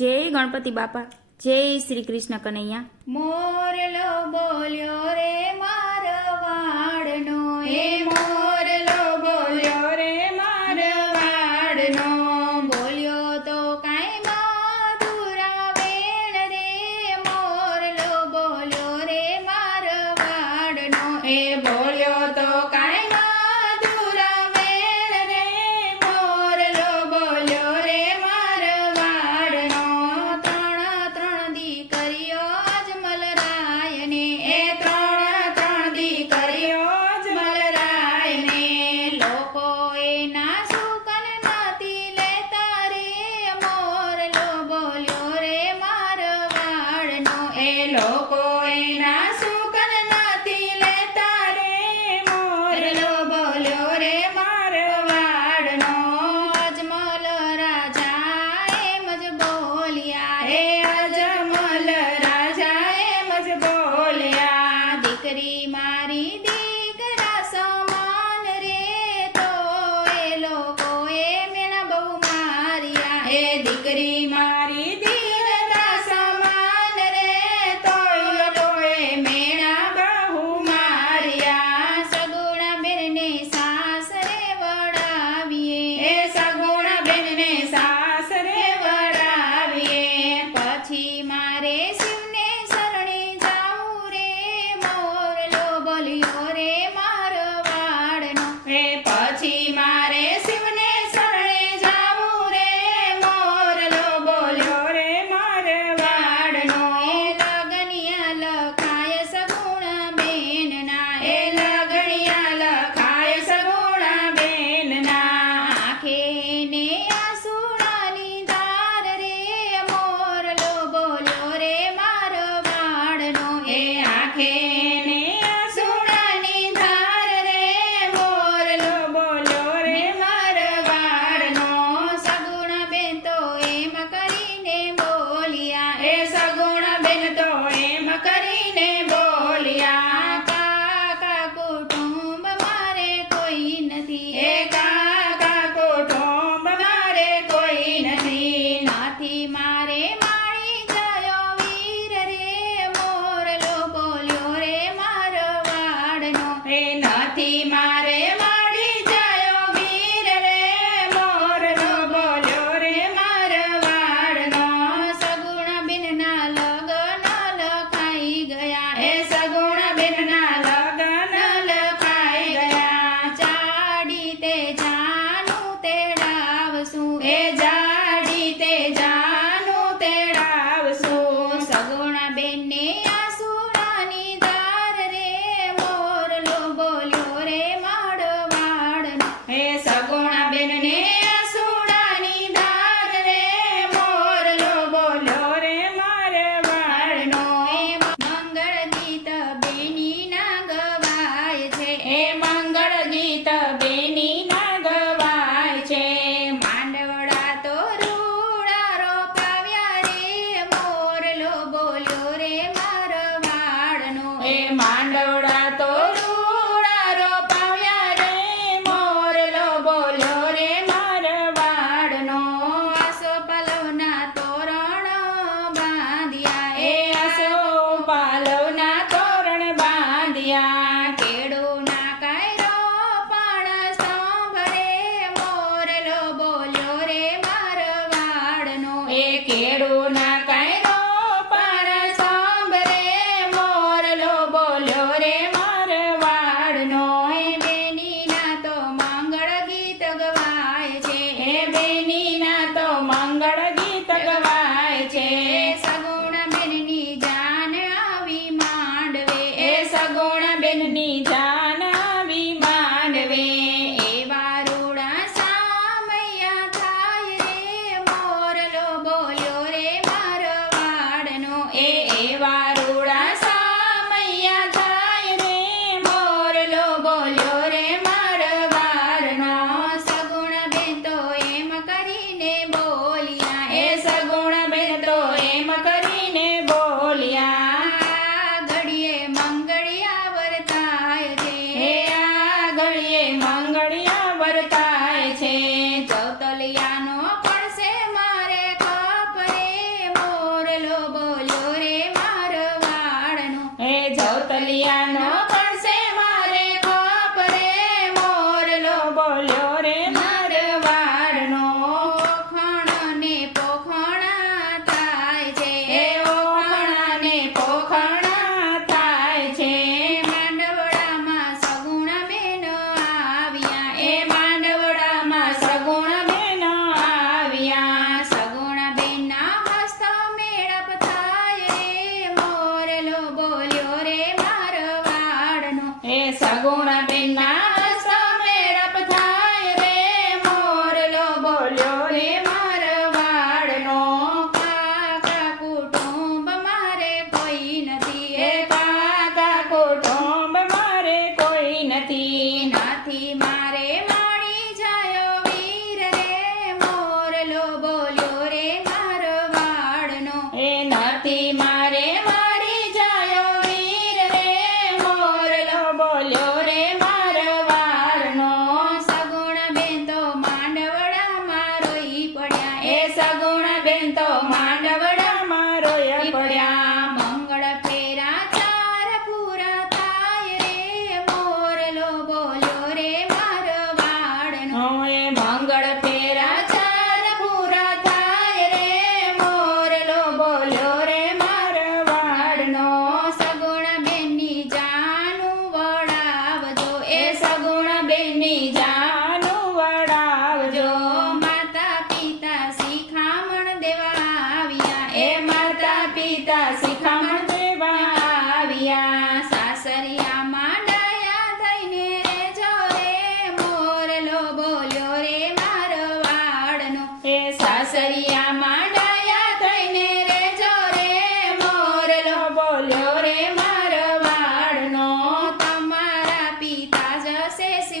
જય ગણપતિ બાપા, જય શ્રી કૃષ્ણ કનૈયા. મોરલો બોલ્યો રે મારવાડનો, એ મોરલો બોલ્યો રે મારવાડનો, બોલ્યો તો કાંઈ મધુરા વેણ રે, મોરલો બોલ્યો રે મારવાડનો, એ બોલ્યો તો કાંઈ મધુરા વેણ રે, મોરલો બોલ્યો રે મારવાડનો. ત્રણ ત્રણ દીકરીઓ અજમલ રાયને, એ ત્રણ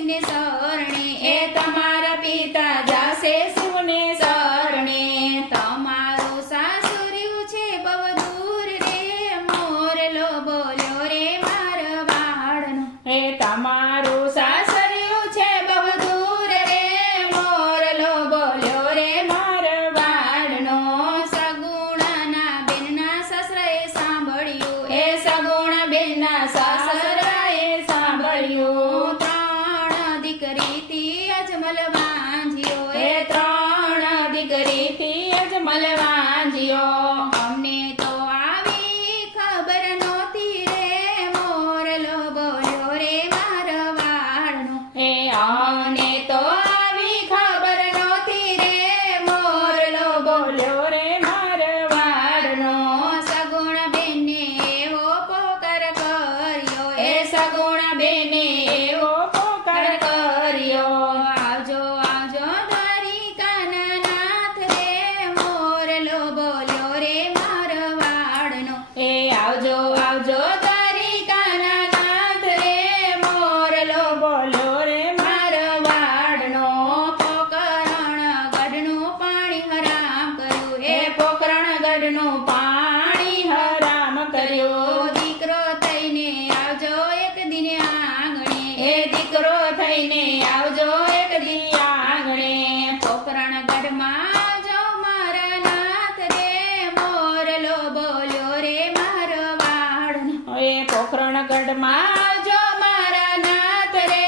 શિવને શરણે એ તમારા પિતા જાશે શિવને શરણે. તમારું સાસુર્યું છે બહુ દૂર રે મોરલો બોલ્યો રે મારવાડનો એ તમારું સાસરિયું છે બહુ દૂર રે મોરલો બોલ્યો રે મારવાડનો. સગુણાના બેનના સસરાએ સાંભળ્યું એ સગુણ બેનના સાસરાએ સાંભળ્યું. ત્રણ દીકરીથી અજમલ વાંજ્યો એ ત્રણ દીકરીથી અજમલ વાંજ્યો. અમને તો આવી ખબર નહોતી રે મોરલો બોલ્યો રે મારવાડનો એ આને તો આવી ખબર નહોતી રે મોરલો બોલ્યો રે મારવાડનો. સગુણ બેને એવો પોકાર કર્યો એ સગુણ બેને એવો પોકાર કર્યો. આવજો આવજો દ્વારિકાના નાથ રે મોરલો બોલ્યો રે મારવાડનો એ આવજો આવજો દ્વારિકાના નાથ રે મોરલો બોલ્યો રે મારવાડનો. પોકરણ ગઢનું પાણી હરામ કર્યું એ પોકરણગઢનું પાણી હરામ કર્યું. દીકરો થઈને આવજો એક દિને આંગણે એ દીકરો થઈને આવજો એક દી આંગણે. પોકરણ ગઢમાં આવજો મારા નાથ રે મોરલો બોલ્યો રે મારવાડનો એ પોખરણગઢમાં આવજો મારા નાથ રે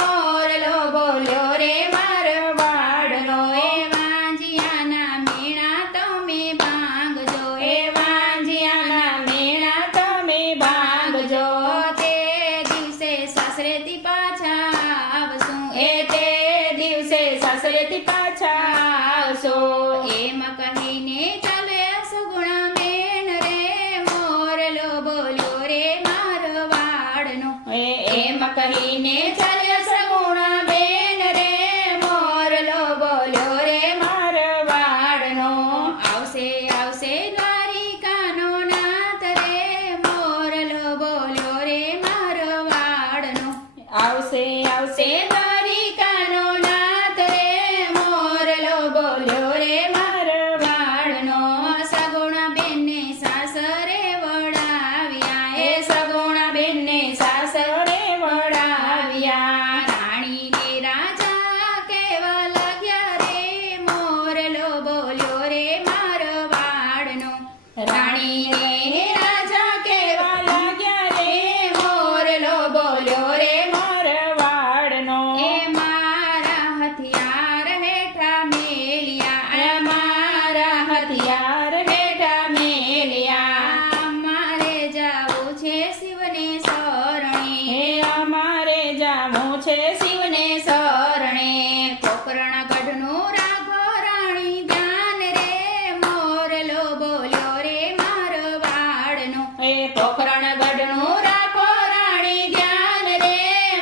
મોરલો બોલ્યો રે મારવાડનો. એ વાંજિયાના મેણા તમે ભાંગજો એ વાંજિયાના મેળા તમે ભાંગજો. તે દિવસે સાસરેથી પાછા આવશું એ તે દિવસે સાસરેથી પાછા આવશો. એમ કહીને ચાલે સુગુણા બેન રે મોરલો બોલ્યો રે મારવાડનો એમ કહીને ચાલ્યા સગુણા બેન રે મોરલો બોલ્યો રે મારવાડનો. આવશે આવશે દ્વારિકાનો નાથ રે મોરલો બોલ્યો રે મારવાડનો આવશે આવશે દ્વારિકાનો નાથ રે મોરલો બોલ્યો રે મારવાડનો. સગુણા બેનને સાસરે વળાવ્યા એ સગુણા બેનને સાસરે વળાવ્યા. રાણીને રાજા કેવા લાગ્યા રે મોરલો બોલ્યો રે મારવાડનો રાણીને રાજા કેવા લાગ્યા રે મોરલો બોલ્યો રે મારવાડનો. એ મારા હથિયાર હેઠા મેલિયા મારા હથિયાર હેઠા મેલ્યા. મારે જાવું છે શિવને શરણે હે અમારે જાવું છે શિવને શરણે. પોકરણ ગઢનું રાખો રાણી ધ્યાન રે મોરલો બોલ્યો રે મારવાડનો એ પોખરણગઢનું રાખો રાણી ધ્યાન રે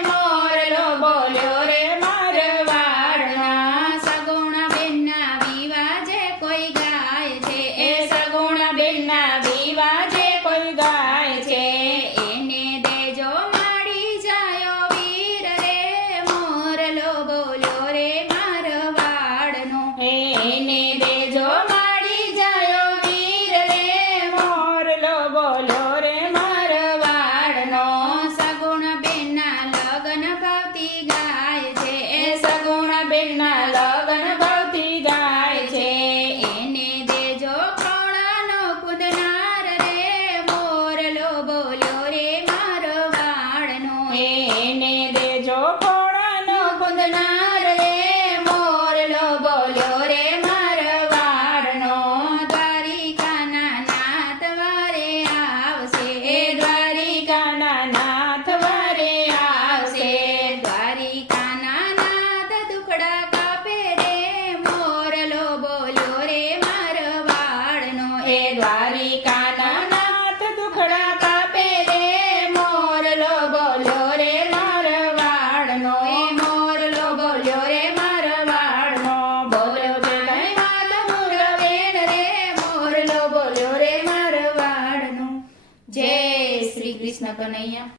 મોરલો બોલ્યો રે મારવાડના. સગુણા બેનના વિવાજે કોઈ ગાય છે એ સગુણા બેનના વિવાજે કોઈ ગાય છે. એને દેજો માડી જાયો વીર રે મોરલો બોલ્યો રે મારવાડનો એને દેજો માડી જાયો વીર રે મોરલો બોલ્યો રે મારવાડનો. સગુણ બેનના લગ્ન ભાવતી ગાય છે એ સગુણા બેનના લગ્ન ભાવતી ગાય છે. એને દેજો ખોળાનો કુદનાર રે મોરલો બોલ્યો રે મારવાડનો એને દેજો ખોળાનો કુંદનાર રે મોરલો બોલ્યો રે મારવાડનો. દ્વારિકાના નાથ વારે આવશે એ દ્વારિકાના નાથ વારે આવશે. દ્વારિકાના નાથ દુખડા કાપે રે મોરલો બોલ્યો રે મારવાડનો એ દ્વારિકાના નાથ દુખડા કાપે રે મોરલો બોલ્યો રે મારવાડનો. એ મોરલો બોલ્યો રે મારવાડનો બોલ્યો છે કઈ વાત મુરવેણ રે મોરલો બોલ્યો રે મારવાડનો. જય શ્રી કૃષ્ણ કનૈયા